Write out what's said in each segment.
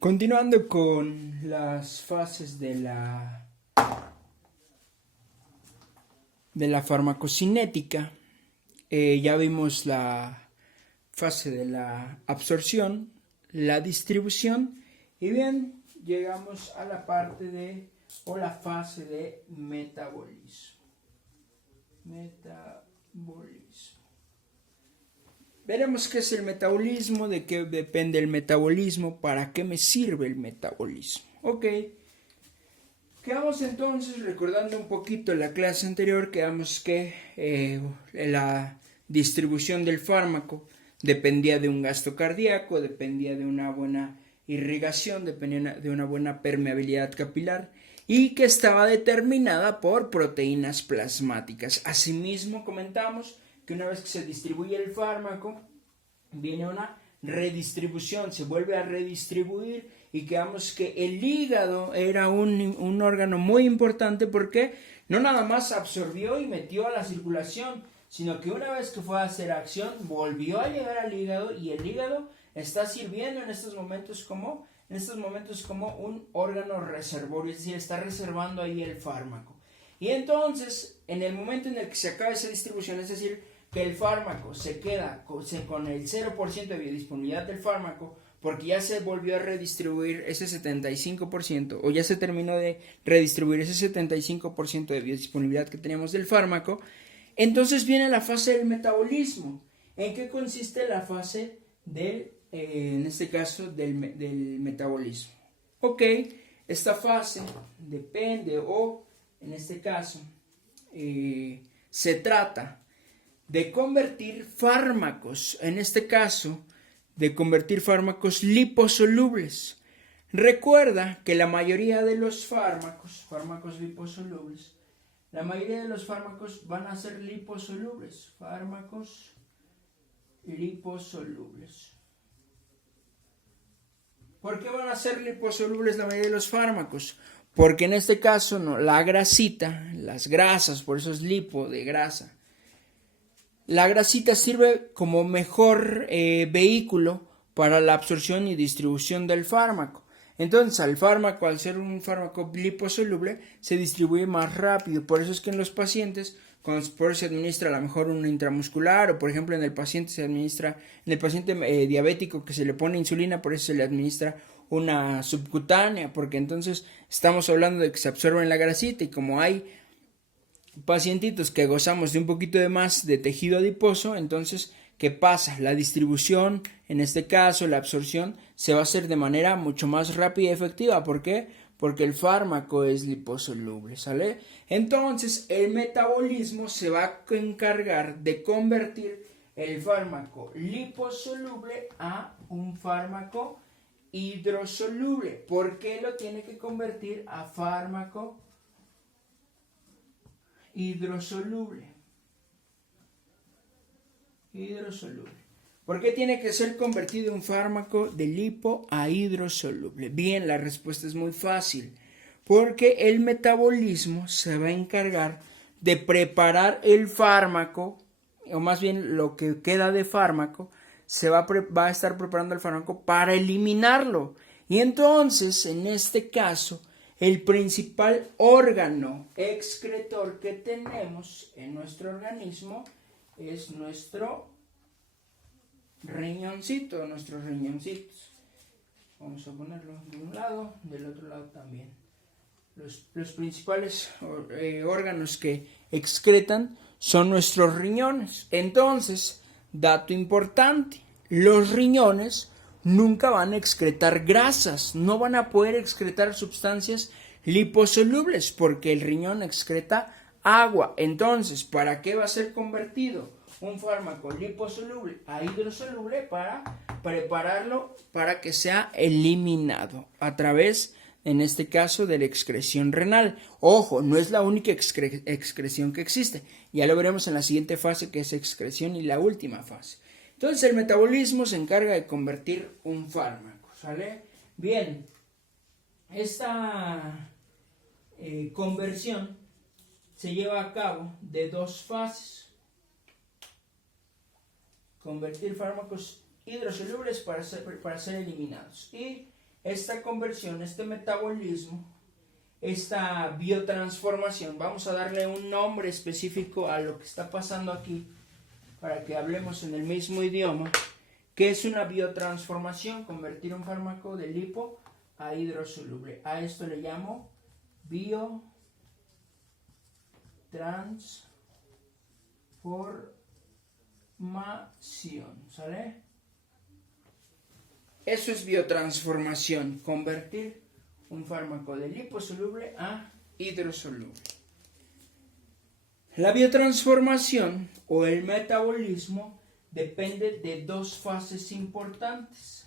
Continuando con las fases de la farmacocinética, ya vimos la fase de la absorción, la distribución y bien, llegamos a la parte o la fase de metabolismo. Veremos qué es el metabolismo, de qué depende el metabolismo, para qué me sirve el metabolismo. Ok, quedamos entonces recordando un poquito la clase anterior, quedamos que la distribución del fármaco dependía de un gasto cardíaco, dependía de una buena irrigación, dependía de una buena permeabilidad capilar y que estaba determinada por proteínas plasmáticas. Asimismo comentamos que una vez que se distribuye el fármaco, viene una redistribución, se vuelve a redistribuir y quedamos que el hígado era un órgano muy importante porque no nada más absorbió y metió a la circulación, sino que una vez que fue a hacer acción, volvió a llegar al hígado y el hígado está sirviendo en estos momentos como un órgano reservorio, es decir, está reservando ahí el fármaco. Y entonces, en el momento en el que se acaba esa distribución, es decir, que el fármaco se queda con el 0% de biodisponibilidad del fármaco, porque ya se volvió a redistribuir ese 75%, o ya se terminó de redistribuir ese 75% de biodisponibilidad que teníamos del fármaco, entonces viene la fase del metabolismo. ¿En qué consiste la fase en este caso, del metabolismo? Ok, esta fase depende, o en este caso, se trata de convertir fármacos, en este caso, de convertir fármacos liposolubles. Recuerda que la mayoría de los fármacos liposolubles, la mayoría de los fármacos van a ser liposolubles, fármacos liposolubles. ¿Por qué van a ser liposolubles la mayoría de los fármacos? Porque en este caso, no, la grasita, las grasas, por eso es lipo de grasa. La grasita sirve como mejor vehículo para la absorción y distribución del fármaco. Entonces, al fármaco, al ser un fármaco liposoluble, se distribuye más rápido. Por eso es que en los pacientes, cuando se administra a lo mejor un intramuscular, o por ejemplo en el paciente diabético que se le pone insulina, por eso se le administra una subcutánea, porque entonces estamos hablando de que se absorbe en la grasita, y como hay pacientitos que gozamos de un poquito de más de tejido adiposo, entonces, ¿qué pasa? La distribución, en este caso, la absorción, se va a hacer de manera mucho más rápida y efectiva. ¿Por qué? Porque el fármaco es liposoluble, ¿sale? Entonces, el metabolismo se va a encargar de convertir el fármaco liposoluble a un fármaco hidrosoluble. ¿Por qué lo tiene que convertir a fármaco hidrosoluble? ¿Por qué tiene que ser convertido un fármaco de lipo a hidrosoluble? Bien, la respuesta es muy fácil. Porque el metabolismo se va a encargar de preparar el fármaco, o más bien lo que queda de fármaco, va a estar preparando el fármaco para eliminarlo. Y entonces, en este caso, el principal órgano excretor que tenemos en nuestro organismo es nuestro riñoncito, nuestros riñoncitos. Vamos a ponerlo de un lado, del otro lado también. Los principales órganos que excretan son nuestros riñones. Entonces, dato importante, los riñones nunca van a excretar grasas, no van a poder excretar sustancias liposolubles porque el riñón excreta agua. Entonces, ¿para qué va a ser convertido un fármaco liposoluble a hidrosoluble? Para prepararlo para que sea eliminado a través, en este caso, de la excreción renal. Ojo, no es la única excreción que existe. Ya lo veremos en la siguiente fase, que es excreción, y la última fase. Entonces, el metabolismo se encarga de convertir un fármaco, ¿sale? Bien, esta conversión se lleva a cabo de dos fases. Convertir fármacos hidrosolubles para ser eliminados. Y esta conversión, este metabolismo, esta biotransformación, vamos a darle un nombre específico a lo que está pasando aquí para que hablemos en el mismo idioma. ¿Qué es una biotransformación? Convertir un fármaco de lipo a hidrosoluble. A esto le llamo biotransformación, ¿sale? Eso es biotransformación, convertir un fármaco de liposoluble a hidrosoluble. La biotransformación o el metabolismo depende de dos fases importantes.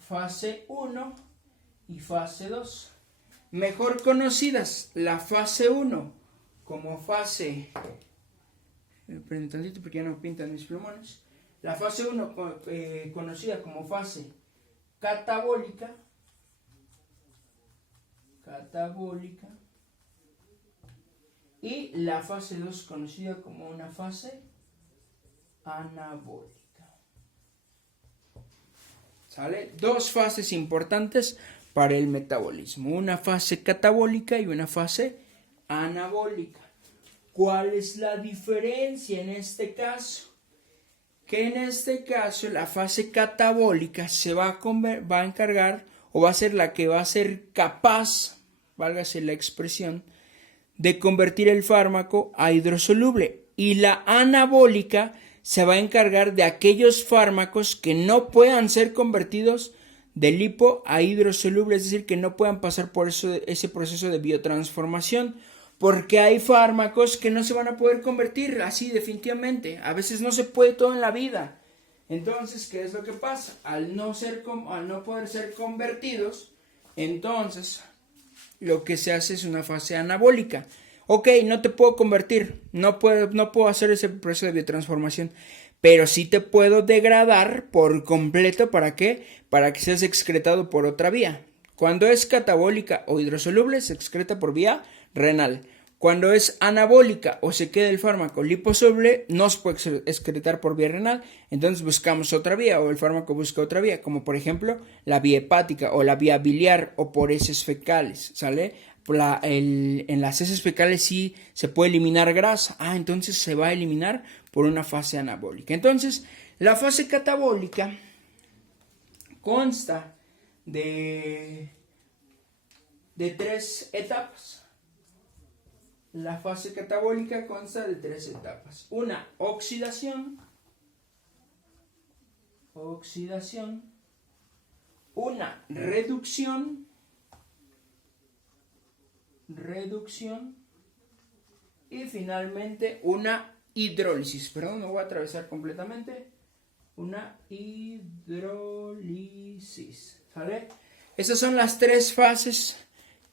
Fase 1 y fase 2. Mejor conocidas, la fase 1 como fase... Prendo tantito porque ya no pintan mis plumones. La fase 1 conocida como fase catabólica. Y la fase 2 conocida como una fase anabólica. ¿Sale? Dos fases importantes para el metabolismo. Una fase catabólica y una fase anabólica. ¿Cuál es la diferencia en este caso? Que en este caso la fase catabólica se va a encargar o va a ser la que va a ser capaz, válgase la expresión, de convertir el fármaco a hidrosoluble. Y la anabólica se va a encargar de aquellos fármacos que no puedan ser convertidos de lipo a hidrosoluble, es decir, que no puedan pasar por ese proceso de biotransformación. Porque hay fármacos que no se van a poder convertir así definitivamente. A veces no se puede todo en la vida. Entonces, ¿qué es lo que pasa? Al no poder ser convertidos, entonces lo que se hace es una fase anabólica. Ok, no te puedo convertir, no puedo hacer ese proceso de biotransformación, pero sí te puedo degradar por completo. ¿Para qué? Para que seas excretado por otra vía. Cuando es catabólica o hidrosoluble, se excreta por vía renal. Cuando es anabólica o se queda el fármaco liposoluble, no se puede excretar por vía renal, entonces buscamos otra vía o el fármaco busca otra vía, como por ejemplo la vía hepática o la vía biliar o por heces fecales, ¿sale? En las heces fecales sí se puede eliminar grasa, entonces se va a eliminar por una fase anabólica. Entonces, la fase catabólica consta de 3 etapas. La fase catabólica consta de 3 etapas. Una, oxidación. Una, reducción. Y finalmente una hidrólisis. Perdón, no voy a atravesar completamente. Una hidrólisis. ¿Sale? Esas son las 3 fases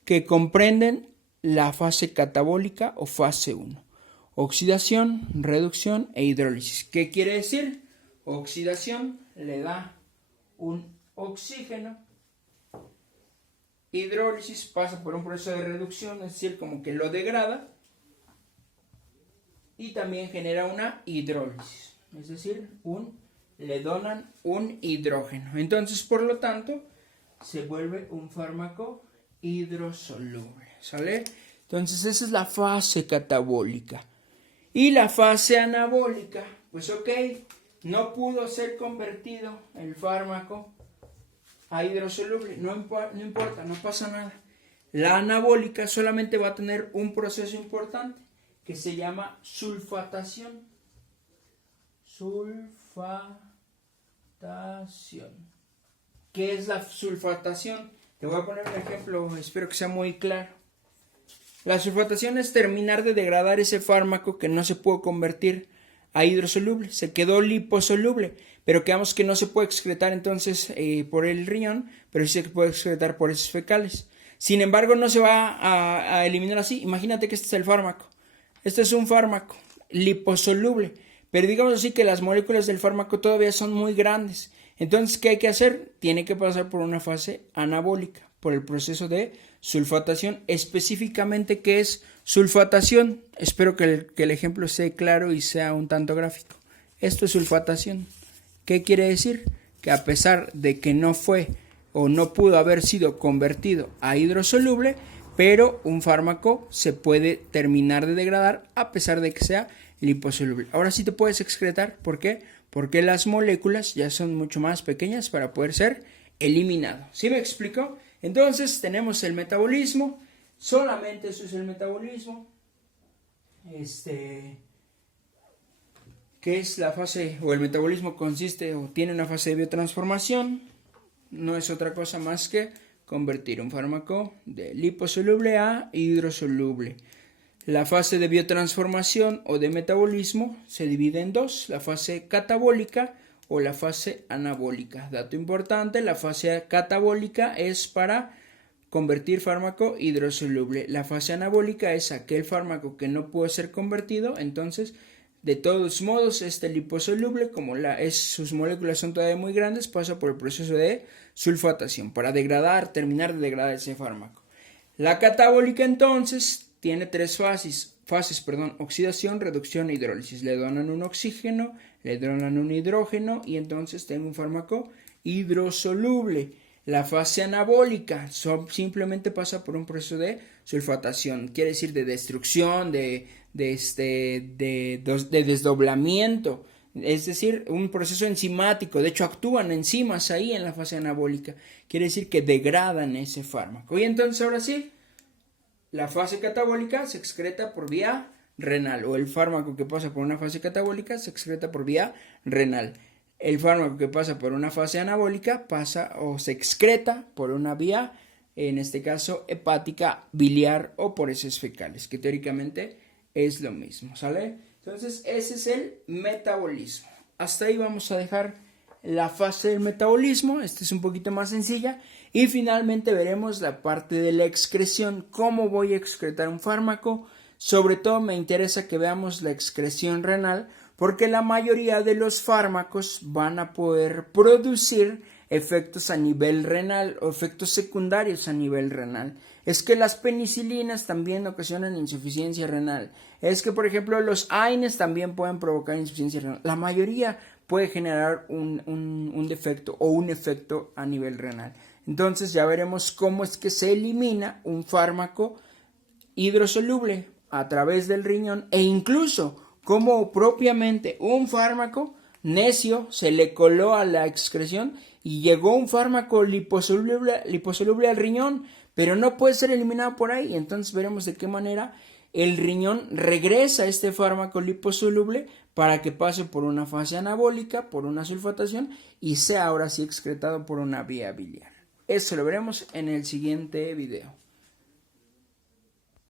que comprenden la fase catabólica o fase 1. Oxidación, reducción e hidrólisis. ¿Qué quiere decir? Oxidación le da un oxígeno. Hidrólisis pasa por un proceso de reducción, es decir, como que lo degrada. Y también genera una hidrólisis, es decir, le donan un hidrógeno. Entonces, por lo tanto, se vuelve un fármaco hidrosoluble, ¿sale? Entonces esa es la fase catabólica. Y la fase anabólica, pues ok, no pudo ser convertido el fármaco a hidrosoluble, no importa, no pasa nada. La anabólica solamente va a tener un proceso importante que se llama sulfatación. ¿Qué es la sulfatación? Te voy a poner un ejemplo, espero que sea muy claro. La sulfatación es terminar de degradar ese fármaco que no se pudo convertir a hidrosoluble, se quedó liposoluble, pero quedamos que no se puede excretar entonces por el riñón, pero sí se puede excretar por heces fecales. Sin embargo, no se va a eliminar así. Imagínate que este es el fármaco. Este es un fármaco liposoluble, pero digamos así que las moléculas del fármaco todavía son muy grandes. Entonces, ¿qué hay que hacer? Tiene que pasar por una fase anabólica, por el proceso de sulfatación. Específicamente, ¿qué es sulfatación? Espero que el ejemplo sea claro y sea un tanto gráfico. Esto es sulfatación. ¿Qué quiere decir? Que a pesar de que no fue o no pudo haber sido convertido a hidrosoluble, pero un fármaco se puede terminar de degradar a pesar de que sea liposoluble. Ahora sí te puedes excretar. ¿Por qué? Porque las moléculas ya son mucho más pequeñas para poder ser eliminado. ¿Sí me explico? Entonces tenemos el metabolismo. Solamente eso es el metabolismo. Que es la fase, o el metabolismo consiste o tiene una fase de biotransformación. No es otra cosa más que convertir un fármaco de liposoluble a hidrosoluble. La fase de biotransformación o de metabolismo se divide en dos: la fase catabólica o la fase anabólica. Dato importante: la fase catabólica es para convertir fármaco hidrosoluble. La fase anabólica es aquel fármaco que no puede ser convertido, entonces de todos modos este liposoluble, como sus moléculas son todavía muy grandes, pasa por el proceso de sulfatación para terminar de degradar ese fármaco. La catabólica entonces tiene tres fases, oxidación, reducción e hidrólisis. Le donan un oxígeno, le donan un hidrógeno y entonces tengo un fármaco hidrosoluble. La fase anabólica simplemente pasa por un proceso de sulfatación, quiere decir de destrucción, de desdoblamiento, es decir, un proceso enzimático. De hecho, actúan enzimas ahí en la fase anabólica, quiere decir que degradan ese fármaco. Y entonces ahora sí, la fase catabólica se excreta por vía renal, o el fármaco que pasa por una fase catabólica se excreta por vía renal. El fármaco que pasa por una fase anabólica pasa o se excreta por una vía, en este caso hepática, biliar o por heces fecales, que teóricamente es lo mismo, ¿sale? Entonces ese es el metabolismo. Hasta ahí vamos a dejar la fase del metabolismo. Esta es un poquito más sencilla. Y finalmente veremos la parte de la excreción. ¿Cómo voy a excretar un fármaco? Sobre todo me interesa que veamos la excreción renal, porque la mayoría de los fármacos van a poder producir efectos a nivel renal o efectos secundarios a nivel renal. Es que las penicilinas también ocasionan insuficiencia renal. Es que, por ejemplo, los AINES también pueden provocar insuficiencia renal. La mayoría puede generar un defecto o un efecto a nivel renal. Entonces ya veremos cómo es que se elimina un fármaco hidrosoluble a través del riñón, e incluso cómo propiamente un fármaco necio se le coló a la excreción y llegó un fármaco liposoluble al riñón, pero no puede ser eliminado por ahí. Entonces veremos de qué manera el riñón regresa este fármaco liposoluble para que pase por una fase anabólica, por una sulfatación, y sea ahora sí excretado por una vía biliar. Eso lo veremos en el siguiente video.